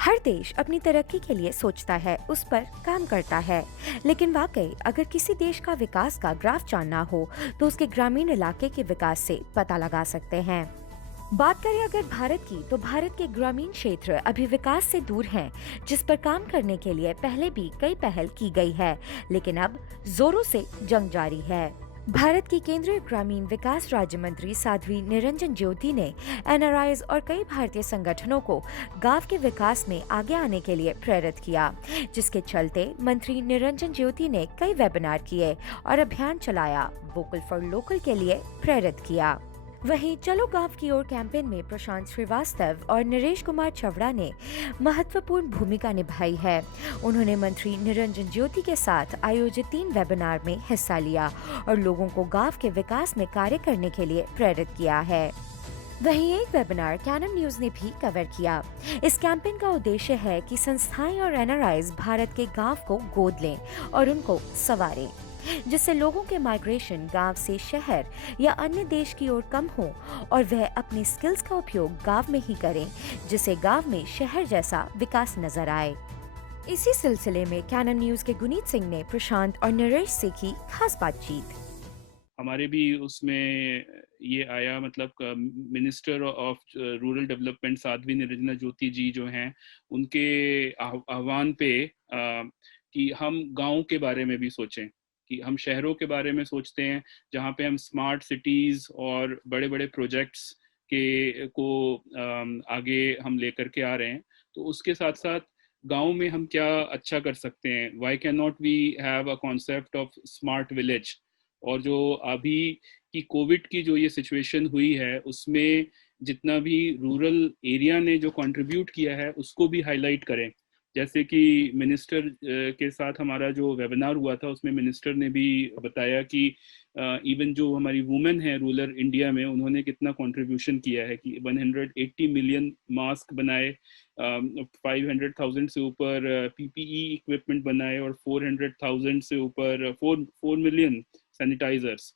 हर देश अपनी तरक्की के लिए सोचता है, उस पर काम करता है। लेकिन वाकई अगर किसी देश का विकास का ग्राफ जानना हो तो उसके ग्रामीण इलाके के विकास से पता लगा सकते हैं। बात करें अगर भारत की, तो भारत के ग्रामीण क्षेत्र अभी विकास से दूर हैं, जिस पर काम करने के लिए पहले भी कई पहल की गई है, लेकिन अब जोरों से जंग जारी है। भारत की केंद्रीय ग्रामीण विकास राज्य मंत्री साध्वी निरंजन ज्योति ने एनआरआईज और कई भारतीय संगठनों को गांव के विकास में आगे आने के लिए प्रेरित किया, जिसके चलते मंत्री निरंजन ज्योति ने कई वेबिनार किए और अभियान चलाया, वोकल फॉर लोकल के लिए प्रेरित किया। वहीं चलो गांव की ओर कैंपेन में प्रशांत श्रीवास्तव और नरेश कुमार छवड़ा ने महत्वपूर्ण भूमिका निभाई है। उन्होंने मंत्री निरंजन ज्योति के साथ आयोजित 3 वेबिनार में हिस्सा लिया और लोगों को गांव के विकास में कार्य करने के लिए प्रेरित किया है। वहीं एक वेबिनार कैनन न्यूज ने भी कवर किया। इस कैंपेन का उद्देश्य है कि संस्थाएं और एनआरआईज भारत के गांव को गोद लें और उनको संवारें, जिससे लोगों के माइग्रेशन गांव से शहर या अन्य देश की ओर कम हो और वह अपनी स्किल्स का उपयोग गांव में ही करें, जिससे गांव में शहर जैसा विकास नजर आए। इसी सिलसिले में कैनन न्यूज के गुनीत सिंह ने प्रशांत और नरेश से की खास बातचीत। हमारे भी उसमें ये आया, मतलब minister of rural development Sadhvi Niranjan Jyoti ji जो हैं, उनके आह्वान पे कि हम गांव के बारे में भी सोचें, कि हम शहरों के बारे में सोचते हैं जहाँ पे हम स्मार्ट सिटीज़ और बड़े बड़े प्रोजेक्ट्स के को आगे हम लेकर के आ रहे हैं। तो उसके साथ साथ गांव में हम क्या अच्छा कर सकते हैं, why can not we have a concept of smart village. और जो अभी की कोविड की जो ये सिचुएशन हुई है, उसमें जितना भी रूरल एरिया ने जो कंट्रीब्यूट किया है उसको भी हाईलाइट करें। जैसे कि मिनिस्टर के साथ हमारा जो वेबिनार हुआ था, उसमें मिनिस्टर ने भी बताया कि इवन जो हमारी वुमेन है रूरल इंडिया में, उन्होंने कितना कंट्रीब्यूशन किया है कि 180 मिलियन मास्क बनाए, 500,000 से ऊपर पीपीई इक्विपमेंट बनाए और 400,000 से ऊपर 4 मिलियन सैनिटाइजर्स।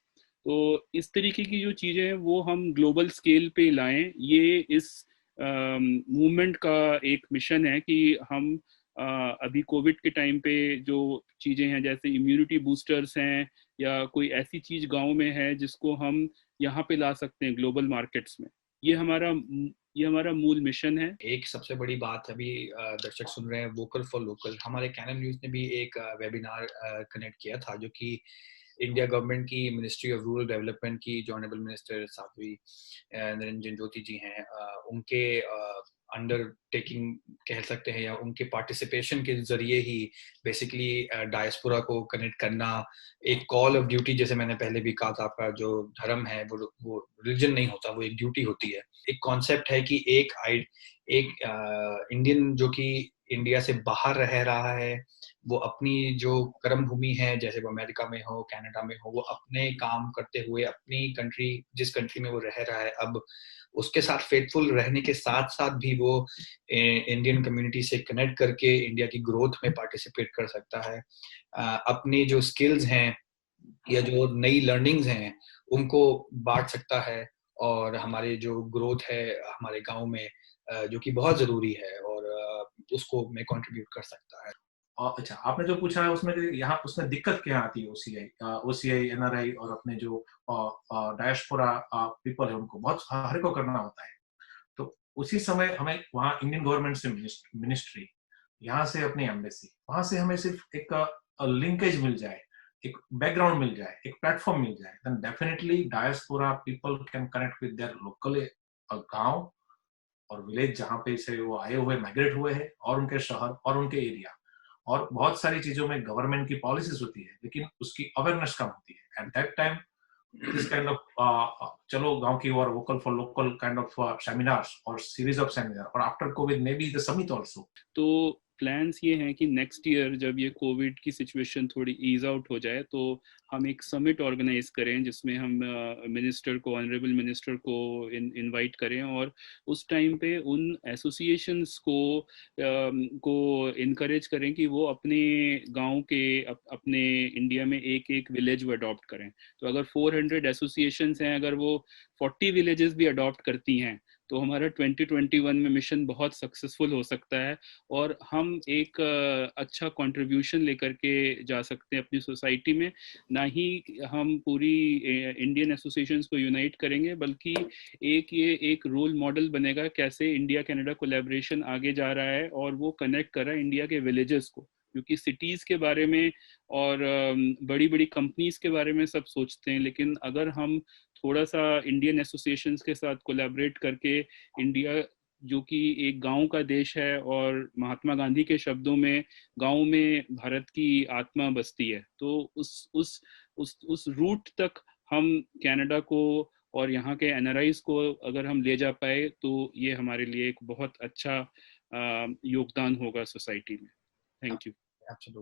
तो इस तरीके की जो चीज़ें हैं वो हम ग्लोबल स्केल पे लाएं। ये इस मूवमेंट का एक मिशन है कि हम अभी कोविड के टाइम पे जो चीज़ें हैं, जैसे इम्यूनिटी बूस्टर्स हैं या कोई ऐसी चीज़ गांव में है जिसको हम यहाँ पे ला सकते हैं ग्लोबल मार्केट्स में। ये हमारा ये हमारा मूल मिशन है। एक सबसे बड़ी बात अभी दर्शक सुन रहे हैं, वोकल फॉर लोकल। हमारे कैनन न्यूज़ ने भी एक वेबिनार कनेक्ट किया था, जो कि इंडिया गवर्नमेंट की मिनिस्ट्री ऑफ रूरल डेवलपमेंट की जो ऑनरेबल मिनिस्टर साध्वी निरंजन ज्योति जी हैं, उनके अंडरटेकिंग कह सकते हैं, या उनके पार्टिसिपेशन के जरिए ही बेसिकली डायस्पोरा को कनेक्ट करना एक कॉल ऑफ ड्यूटी, जैसे मैंने पहले भी कहा था, आपका जो धर्म है वो रिलीजन नहीं होता, वो एक ड्यूटी होती है। एक कॉन्सेप्ट है कि एक इंडियन जो कि इंडिया से बाहर रह रहा है, वो अपनी जो कर्म भूमि है, जैसे वो अमेरिका में हो, कनाडा में हो, वो अपने काम करते हुए अपनी कंट्री, जिस कंट्री में वो रह रहा है, अब उसके साथ फेथफुल रहने के साथ साथ भी वो इंडियन कम्युनिटी से कनेक्ट करके इंडिया की ग्रोथ में पार्टिसिपेट कर सकता है। अपनी जो स्किल्स हैं या जो नई लर्निंग्स हैं उनको बांट सकता है, और हमारे जो ग्रोथ है हमारे गांव में, जो कि बहुत ज़रूरी है, और उसको में कंट्रीब्यूट कर सकता है। अच्छा, आपने जो पूछा है उसमें यहाँ उसमें दिक्कत क्या आती है? ओसीआई, एनआरआई और अपने जो डायस्पोरा पीपल है, उनको बहुत हर को करना होता है। तो उसी समय हमें वहाँ इंडियन गवर्नमेंट से मिनिस्ट्री, यहाँ से अपनी एम्बेसी, वहाँ से हमें सिर्फ एक लिंकेज मिल जाए, एक बैकग्राउंड मिल जाए, एक प्लेटफॉर्म मिल जाए, then definitely diaspora people can connect with their local गांव और विलेज जहाँ पे से वो आए हुए, माइग्रेट हुए हैं, और उनके शहर और उनके एरिया। और बहुत सारी चीजों में गवर्नमेंट की पॉलिसीज होती है, लेकिन उसकी अवेयरनेस कम होती है। At that time this kind of चलो गांव की और vocal for local kind of seminars और सीरीज ऑफ सेमिनार, और after Covid may be the summit also. तो प्लान्स ये हैं कि नेक्स्ट ईयर जब ये कोविड की सिचुएशन थोड़ी ईज आउट हो जाए, तो हम एक समिट ऑर्गेनाइज करें जिसमें हम मिनिस्टर को, ऑनरेबल मिनिस्टर को इनवाइट करें, और उस टाइम पे उन एसोसिएशंस को इनकरेज करें कि वो अपने गांव के अपने इंडिया में एक एक विलेज वो अडॉप्ट करें। तो अगर 400 एसोसिएशंस हैं, अगर वो 40 विलेजेस भी अडॉप्ट करती हैं, तो हमारा 2021 में मिशन बहुत सक्सेसफुल हो सकता है और हम एक अच्छा कंट्रीब्यूशन लेकर के जा सकते हैं अपनी सोसाइटी में। ना ही हम पूरी इंडियन एसोसिएशंस को यूनाइट करेंगे, बल्कि ये एक रोल मॉडल बनेगा कैसे इंडिया कनाडा कोलैबोरेशन आगे जा रहा है, और वो कनेक्ट कर रहा है इंडिया के विलेजेस को। क्योंकि सिटीज के बारे में और बड़ी बड़ी कंपनीज के बारे में सब सोचते हैं, लेकिन अगर हम थोड़ा सा इंडियन एसोसिएशंस के साथ कोलैबोरेट करके, इंडिया जो कि एक गांव का देश है, और महात्मा गांधी के शब्दों में गांव में भारत की आत्मा बसती है, तो उस रूट तक हम कनाडा को और यहाँ के एनआरआईज को अगर हम ले जा पाए, तो ये हमारे लिए एक बहुत अच्छा योगदान होगा सोसाइटी में। Thank you. Absolutely.